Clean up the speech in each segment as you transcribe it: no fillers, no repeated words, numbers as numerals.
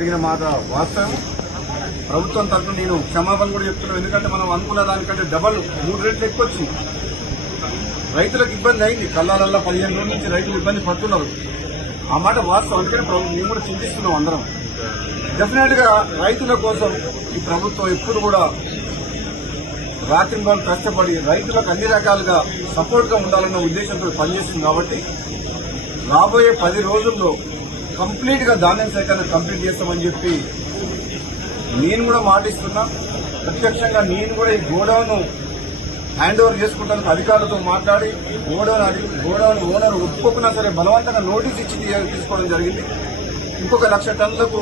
జరిగిన మాట వాస్తవం. ప్రభుత్వం తరఫున నేను క్షమాపణ కూడా చెప్తున్నాను. ఎందుకంటే మనం అనుకున్న దానికంటే డబల్ 3 రెట్లు ఎక్కువ వచ్చింది. రైతులకు ఇబ్బంది అయింది. కల్లాలల్లా 15 రోజుల నుంచి రైతులు ఇబ్బంది పడుతున్నారు. ఆ మాట వాస్తవం. అందుకని మేము కూడా చింతిస్తున్నాం అందరం. డెఫినెట్ గా రైతుల కోసం ఈ ప్రభుత్వం ఎప్పుడు కూడా రాత్రింబలు కష్టపడి రైతులకు అన్ని రకాలుగా సపోర్ట్ గా ఉండాలన్న ఉద్దేశంతో పనిచేస్తుంది. కాబట్టి రాబోయే 10 రోజుల్లో కంప్లీట్ గా ధాన్యం సేకరణ కంప్లీట్ చేస్తామని చెప్పి నేను కూడా మాటిస్తున్నా. ప్రత్యక్షంగా నేను కూడా ఈ గోడౌన్ హ్యాండ్ ఓవర్ చేసుకుంటానికి అధికారులతో మాట్లాడి గోడౌన్ ఓనర్ ఒప్పుకున్నా సరే బలవంతంగా నోటీస్ ఇచ్చి తీసుకోవడం జరిగింది. ఇంకొక 1,00,000 టన్నులకు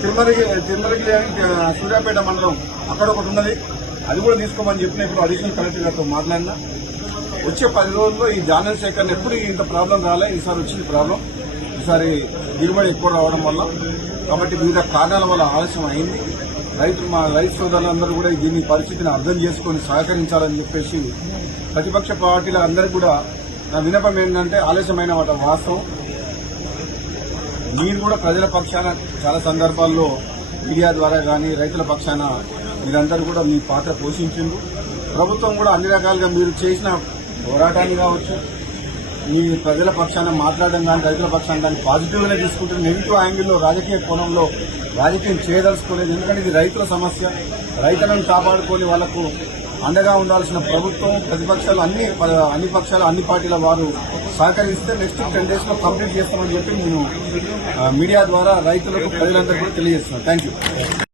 తిరుమలగిరి సూర్యాపేట మండలం అక్కడ ఒకటి ఉన్నది, అది కూడా తీసుకోమని చెప్పిన ఇప్పుడు అడిషనల్ కలెక్టర్ గారితో మాట్లాడినా. వచ్చే 10 రోజుల్లో ఈ ధాన్యం సేకరణ ఎప్పుడు ఇంత ప్రాబ్లం రాలే, ఈసారి వచ్చింది ప్రాబ్లం. ఈసారి దిగుబడి ఎక్కువ రావడం వల్ల, కాబట్టి వివిధ కారణాల వల్ల ఆలస్యం అయింది. మా రైతు సోదరులందరూ కూడా దీన్ని పరిస్థితిని అర్థం చేసుకుని సహకరించాలని చెప్పేసి ప్రతిపక్ష పార్టీల అందరికీ కూడా నా విన్నపం ఏంటంటే, ఆలస్యమైన వాస్తవం. మీరు కూడా ప్రజల పక్షాన చాలా సందర్భాల్లో మీడియా ద్వారా కానీ రైతుల పక్షాన మీరందరూ కూడా మీ పాత్ర పోషించిండ్రు. ప్రభుత్వం కూడా అన్ని రకాలుగా మీరు చేసిన పోరాటాన్ని కావచ్చు, మీ ప్రజల పక్షాన మాట్లాడడం కానీ రైతుల పక్షాన దాన్ని పాజిటివ్ గానే తీసుకుంటున్న నెగిటివ్ యాంగిల్లో రాజకీయ కోణంలో రాజకీయం చేయదలుచుకోలేదు. ఎందుకంటే ఇది రైతుల సమస్య. రైతులను కాపాడుకొని వాళ్లకు అండగా ఉండాల్సిన ప్రభుత్వం, ప్రతిపక్షాలు అన్ని పక్షాలు అన్ని పార్టీల వారు సహకరిస్తే నెక్స్ట్ 10 days లో కంప్లీట్ చేస్తామని చెప్పి నేను మీడియా ద్వారా రైతులకు ప్రజలందరికీ కూడా తెలియజేస్తున్నాను. Thank you.